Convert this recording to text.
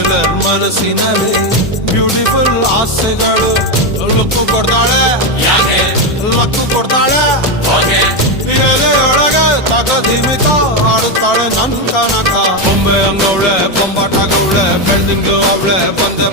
bachelor ಮನಸ್ಸಿನಲ್ಲಿ beautiful ಆಸೆಗಳು look ಕೊಡ್ತಾಳೆ ಲಕ್ಕು ಕೊಡ್ತಾಳೆ ಎಲೆಯೊಳಗೆ ತಗದಿಮಿತ ಆಡುತ್ತಾಳೆ ನನ್ ಕನಕ ಬೊಂಬೆ ಅಂಗವಳೆ ಬೊಂಬಾಟಗವಳೆ ಬೆಳ್ದಿಂಗ್ಳು ಅವಳೆ ಬಂದೆ